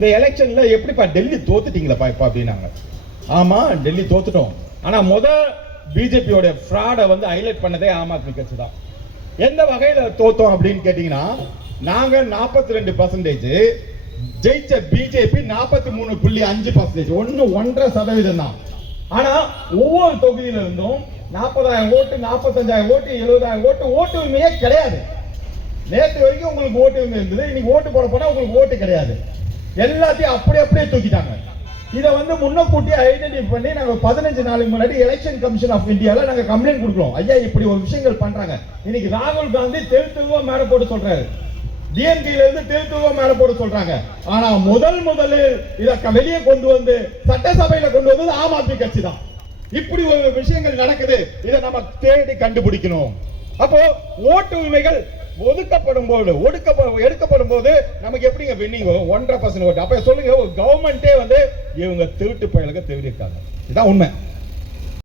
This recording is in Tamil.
இந்த எலெக்ஷன்ல எப்படிப்பா டெல்லி தோத்துட்டீங்களப்பா இப்போ அப்படின்னாங்க. ஆமா டெல்லி தோத்துட்டோம். ஆனா முத பிஜேபியோட ஃப்ராடை வந்து ஹைலைட் பண்ணதே ஆம் ஆத்மி கட்சி தான். எந்த வகையில தோத்தோம் அப்படின்னு கேட்டீங்கன்னா நாங்க நாற்பத்தி ரெண்டு பர்சன்டேஜ் ஜெயிச்ச பிஜேபி நாற்பத்தி மூணு புள்ளி அஞ்சு பர்சன்டேஜ் ஒன்னு ஒன்றரை சதவீதம் தான். ஆனா ஒவ்வொரு தொகுதியில இருந்தும் நாற்பதாயிரம் ஓட்டு நாற்பத்தஞ்சாயிரம் ஓட்டு எழுபதாயிரம் ஓட்டு ஓட்டு உரிமையே கிடையாது. நேற்று வரைக்கும் உங்களுக்கு ஓட்டுரிமை இருந்தது இன்னைக்கு ஓட்டு போட போனா உங்களுக்கு ஓட்டு கிடையாது. எல்லாத்தையும் அப்படியே அப்படியே தூக்கிட்டாங்க. இதை வந்து முன்னக்கூட்டியே ஐடென்டிஃபை பண்ணி நாங்கள் பதினஞ்சு நாளுக்கு முன்னாடி எலெக்ஷன் கமிஷன் ஆஃப் இந்தியாவில் நாங்கள் கம்ப்ளைண்ட் கொடுக்குறோம். ஐயா இப்படி ஒரு விஷயங்கள் பண்ணுறாங்க இன்னைக்கு ராகுல் காந்தி தெரு மேலே மேல போட்டு சொல்கிறாரு டிஎன்கில இருந்து தெரு தெருவா மேல போட்டு சொல்கிறாங்க ஆனால் முதல் முதலில் இதை க- வெளியே கொண்டு வந்து சட்டசபையில் கொண்டு வந்தது ஆம் ஆத்மி கட்சி தான். இப்படி ஒரு விஷயங்கள் நடக்குது. இதை நம்ம தேடி கண்டுபிடிக்கணும். அப்போ ஓட்டு உரிமைகள் ஒதுக்கப்படும் போது ஒடுக்க எடுக்கப்படும் போது நமக்கு எப்படிங்க வின்னிங் ஒன்றரை பர்சன்ட் ஓட்டு. அப்ப சொல்லுங்க கவர்மெண்ட்டே கவர்மெண்டே வந்து இவங்க திருட்டு பயலுக்கு திருடி இருக்காங்க. இதுதான் உண்மை.